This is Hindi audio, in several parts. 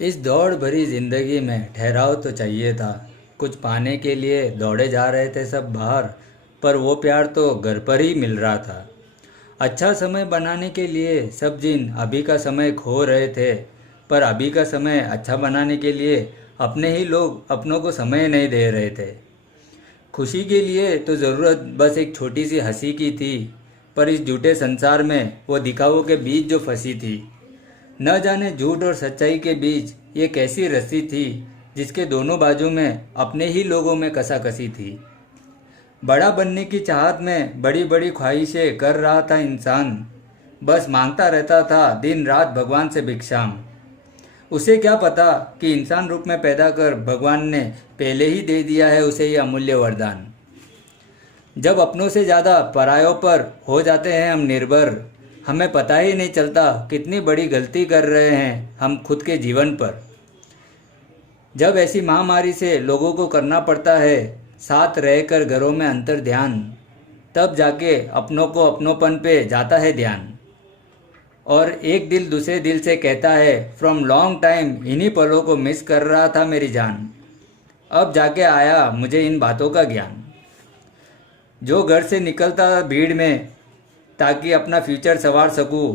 इस दौड़ भरी जिंदगी में ठहराव तो चाहिए था। कुछ पाने के लिए दौड़े जा रहे थे सब बाहर, पर वो प्यार तो घर पर ही मिल रहा था। अच्छा समय बनाने के लिए सब जिन अभी का समय खो रहे थे, पर अभी का समय अच्छा बनाने के लिए अपने ही लोग अपनों को समय नहीं दे रहे थे। खुशी के लिए तो ज़रूरत बस एक छोटी सी हंसी की थी, पर इस झूठे संसार में वो दिखावों के बीच जो फंसी थी। न जाने झूठ और सच्चाई के बीच ये कैसी रस्सी थी, जिसके दोनों बाजू में अपने ही लोगों में कसाकसी थी। बड़ा बनने की चाहत में बड़ी बड़ी ख्वाहिशें कर रहा था इंसान, बस मांगता रहता था दिन रात भगवान से भिक्षाम। उसे क्या पता कि इंसान रूप में पैदा कर भगवान ने पहले ही दे दिया है उसे ये अमूल्य वरदान। जब अपनों से ज़्यादा परायों पर हो जाते हैं हम निर्भर, हमें पता ही नहीं चलता कितनी बड़ी गलती कर रहे हैं हम खुद के जीवन पर। जब ऐसी महामारी से लोगों को करना पड़ता है साथ रहकर घरों में अंतर ध्यान, तब जाके अपनों को अपनोपन पे जाता है ध्यान। और एक दिल दूसरे दिल से कहता है फ्रॉम लॉन्ग टाइम इन्हीं पलों को मिस कर रहा था मेरी जान। अब जाके आया मुझे इन बातों का ज्ञान। जो घर से निकलता था भीड़ में ताकि अपना फ्यूचर संवार सकूं,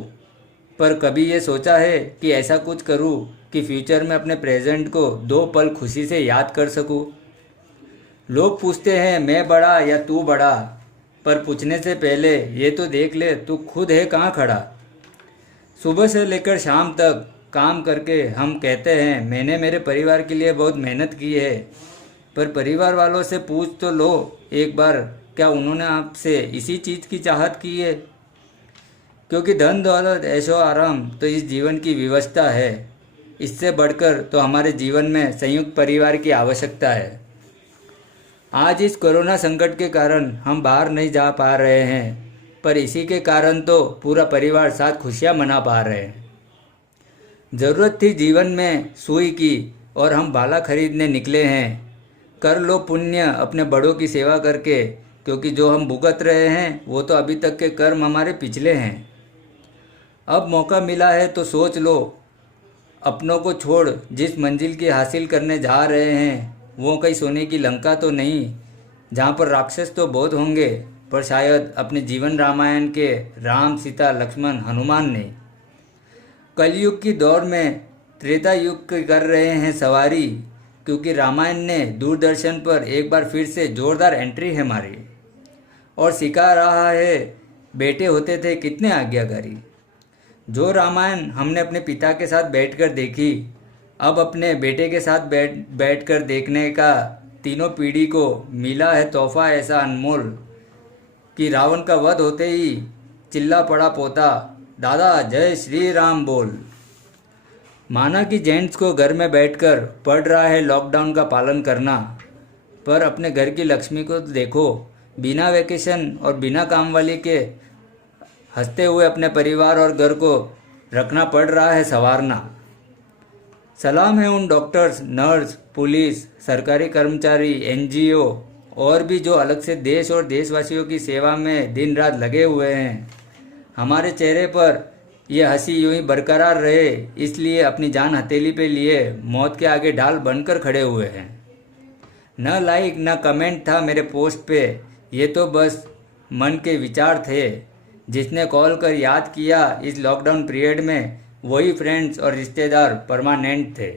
पर कभी ये सोचा है कि ऐसा कुछ करूं कि फ्यूचर में अपने प्रेजेंट को 2 पल खुशी से याद कर सकूं। लोग पूछते हैं मैं बड़ा या तू बड़ा, पर पूछने से पहले ये तो देख ले तू खुद है कहाँ खड़ा। सुबह से लेकर शाम तक काम करके हम कहते हैं मैंने मेरे परिवार के लिए बहुत मेहनत की है, पर परिवार वालों से पूछ तो लो एक बार, क्या उन्होंने आपसे इसी चीज़ की चाहत की है? क्योंकि धन दौलत ऐशो आराम तो इस जीवन की विवशता है, इससे बढ़कर तो हमारे जीवन में संयुक्त परिवार की आवश्यकता है। आज इस कोरोना संकट के कारण हम बाहर नहीं जा पा रहे हैं, पर इसी के कारण तो पूरा परिवार साथ खुशियां मना पा रहे हैं। ज़रूरत थी जीवन में सुई की और हम भाला खरीदने निकले हैं। कर लो पुण्य अपने बड़ों की सेवा करके, क्योंकि जो हम भुगत रहे हैं वो तो अभी तक के कर्म हमारे पिछले हैं। अब मौका मिला है तो सोच लो, अपनों को छोड़ जिस मंजिल की हासिल करने जा रहे हैं वो कहीं सोने की लंका तो नहीं, जहाँ पर राक्षस तो बहुत होंगे, पर शायद अपने जीवन रामायण के राम सीता लक्ष्मण हनुमान नहीं। कलयुग की दौड़ में त्रेता युग की कर रहे हैं सवारी, क्योंकि रामायण ने दूरदर्शन पर एक बार फिर से जोरदार एंट्री है मारी और सिखा रहा है बेटे होते थे कितने आज्ञाकारी। जो रामायण हमने अपने पिता के साथ बैठकर देखी, अब अपने बेटे के साथ बैठकर देखने का तीनों पीढ़ी को मिला है तोहफा ऐसा अनमोल कि रावण का वध होते ही चिल्ला पड़ा पोता, दादा जय श्री राम बोल। माना कि जेंट्स को घर में बैठकर पड़ रहा है लॉकडाउन का पालन करना, पर अपने घर की लक्ष्मी को देखो, बिना वैकेशन और बिना काम वाली के हंसते हुए अपने परिवार और घर को रखना पड़ रहा है संवारना। सलाम है उन डॉक्टर्स, नर्स, पुलिस, सरकारी कर्मचारी, एनजीओ और भी जो अलग से देश और देशवासियों की सेवा में दिन रात लगे हुए हैं। हमारे चेहरे पर यह हंसी यूं ही बरकरार रहे, इसलिए अपनी जान हथेली पे लिए मौत के आगे ढाल बनकर खड़े हुए हैं। न लाइक न कमेंट था मेरे पोस्ट पे, ये तो बस मन के विचार थे। जिसने कॉल कर याद किया इस लॉकडाउन पीरियड में, वही फ्रेंड्स और रिश्तेदार परमानेंट थे।